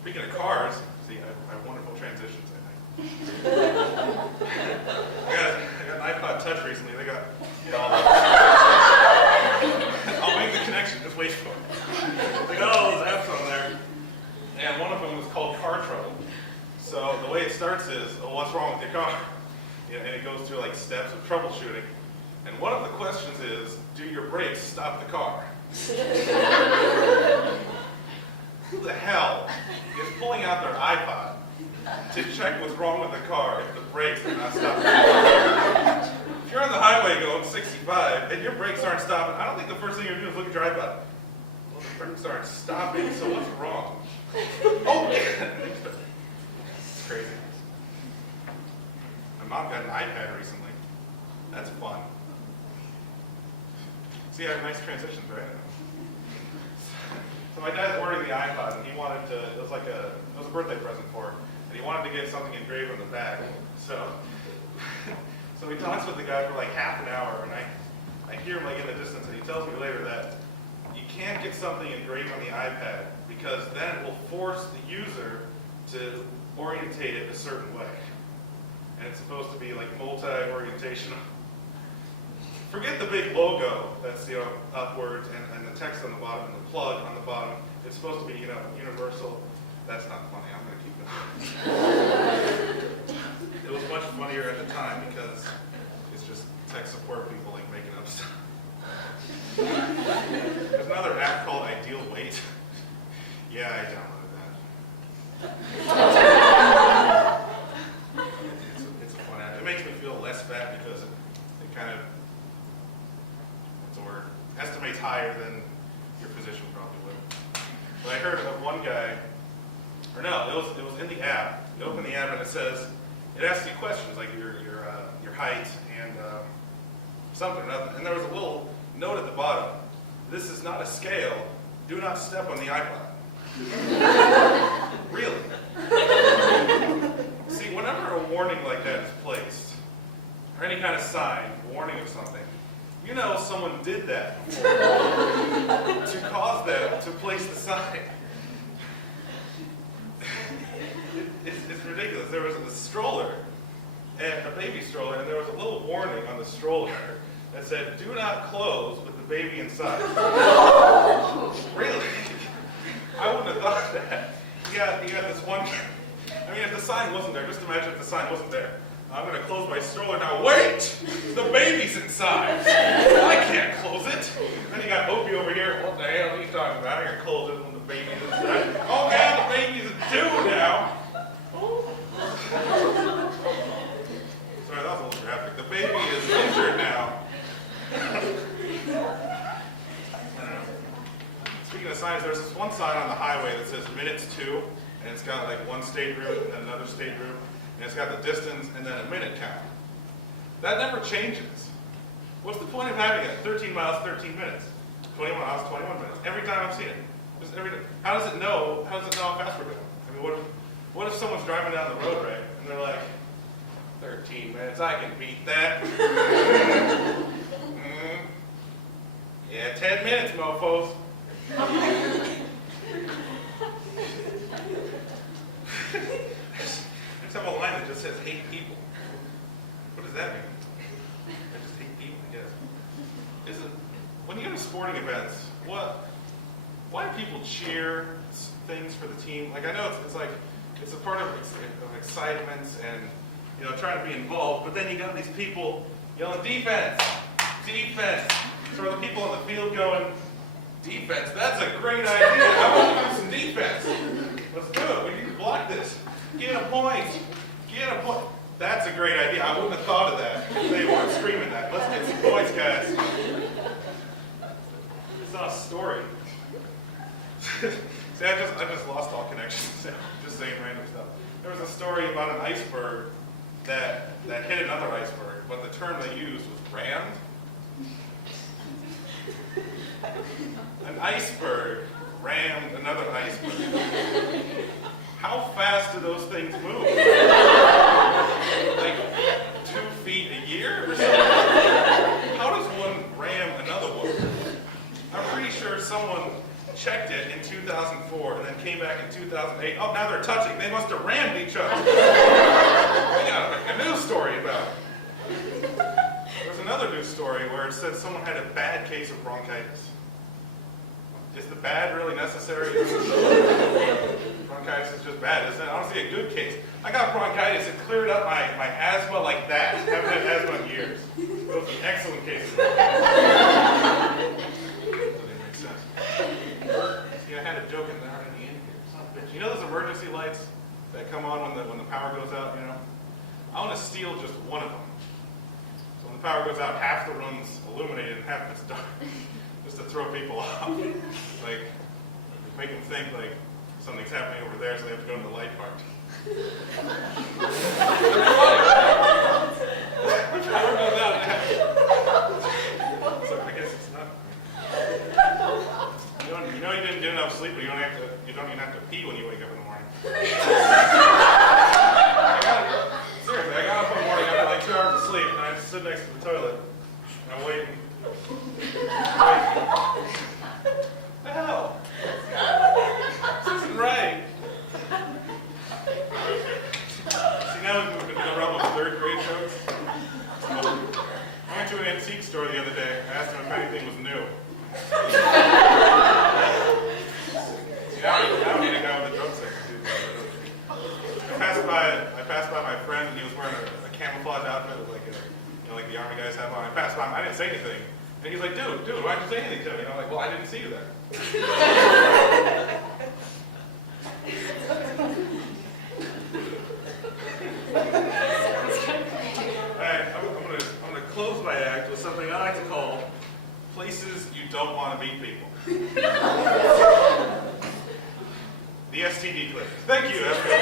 Speaking of cars, see, I have wonderful transitions, I think. I got an iPod Touch recently. They got, I'll make the connection, just wait for it. They got all those apps on there, and one of them is called Car Trouble. So the way it starts is, oh, what's wrong with your car? And it goes through like steps of troubleshooting. And one of the questions is, do your brakes stop the car? Who the hell is pulling out their iPod to check what's wrong with the car if the brakes do not stop the car? If you're on the highway going 65 and your brakes aren't stopping, I don't think the first thing you're going to do is look at your iPod. Well, the brakes aren't stopping, so what's wrong? Oh, it's crazy. My mom got an iPad recently. That's fun. See, I have nice transitions, right? So my dad's ordering the iPod, and he wanted to, it was a birthday present for her, and he wanted to get something engraved on the back. So he talks with the guy for like half an hour, and I hear him like in the distance, and he tells me later that you can't get something engraved on the iPad because then it will force the user to orientate it a certain way. And it's supposed to be like multi-orientational. Forget the big logo that's upwards and the text on the bottom and the plug on the bottom. It's supposed to be universal. That's not funny. I'm going to keep it. It was much funnier at the time because it's just tech support people like making up stuff. There's another app called Ideal Weight. Yeah, I downloaded that. It's a fun app. It makes me feel less fat because it kind of, what's the word, estimates higher than your physician probably would. But I heard of one guy, or no, it was in the app. You open the app and it says, it asks you questions like your height and something or nothing. And there was a little note at the bottom. This is not a scale. Do not step on the iPod. Really? See, whenever a warning like that is placed, or any kind of sign, warning of something, you know someone did that before to cause them to place the sign. It's ridiculous. There was a stroller, and a baby stroller, and there was a little warning on the stroller that said, do not close with the baby inside. Really? I wouldn't have thought that. You got this one, I mean, if the sign wasn't there, just imagine if the sign wasn't there. I'm going to close my stroller now. Wait! The baby's inside. I can't close it. Then you got Opie over here. What the hell are you talking about? I'm going to close it when the baby's inside. Oh, yeah, the baby's due now. Sorry, that was a little graphic. The baby is injured now. I don't know. Speaking of signs, there's this one sign on the highway that says minutes to, and it's got like one state route and then another state route, and it's got the distance and then a minute count. That never changes. What's the point of having it? 13 miles, 13 minutes. 21 miles, 21 minutes. Every time I've seen it. Just every day. How does it know how fast we're going? I mean, what if someone's driving down the road, right, and they're like, 13 minutes, I can beat that. Yeah, 10 minutes, mofos. I just have a line that just says hate people. What does that mean? I just hate people, I guess. When you go to sporting events, why do people cheer things for the team? Like, I know it's a part of excitement and trying to be involved, but then you got these people yelling defense, defense. So are the people on the field going, defense, that's a great idea. I want to do some defense. Let's do it. We need to block this. Get a point. Get a point. That's a great idea. I wouldn't have thought of that. They weren't screaming that. Let's get some points, guys. It's not a story. See, I just lost all connections. Just saying random stuff. There was a story about an iceberg that hit another iceberg, but the term they used was rammed. An iceberg rammed another iceberg. How fast do those things move? Like 2 feet a year or something? How does one ram another one? I'm pretty sure someone checked it in 2004, and then came back in 2008. Oh, now they're touching. They must have rammed each other. We got a news story about it. There's another news story where it said someone had a bad case of bronchitis. Is the bad really necessary? Bronchitis is just bad, isn't it? I don't see a good case. I got bronchitis. It cleared up my asthma like that. Haven't had asthma in years. It was an excellent case. That didn't make sense. See, I had a joke and there aren't any in here. Son of a bitch. You know those emergency lights that come on when the power goes out, you know? I want to steal just one of them. So when the power goes out, half the room's illuminated and half of it's dark. Just to throw people off. Like, make them think like something's happening over there, so they have to go to the light part. The power goes out. So I guess it's not. You know you didn't get enough sleep, but you don't even have to pee when you wake up in the morning. Seriously, I got up in the morning after like 2 hours of sleep, and I just sit next to the toilet, and I'm waiting. What the hell? This isn't right. See, now we've moved into the realm of 3rd grade jokes. I went to an antique store the other day. I asked them if anything was new. See, now I need a guy with a drum set to do that. I passed by my friend, and he was wearing a camouflage outfit with like the army guys have on. I passed by him. I didn't say anything. And he's like, dude, why'd you say anything to me? And I'm like, well, I didn't see you there. Alright, I'm gonna close my act with something I like to call places you don't want to meet people. The STD clip. Thank you, that's good.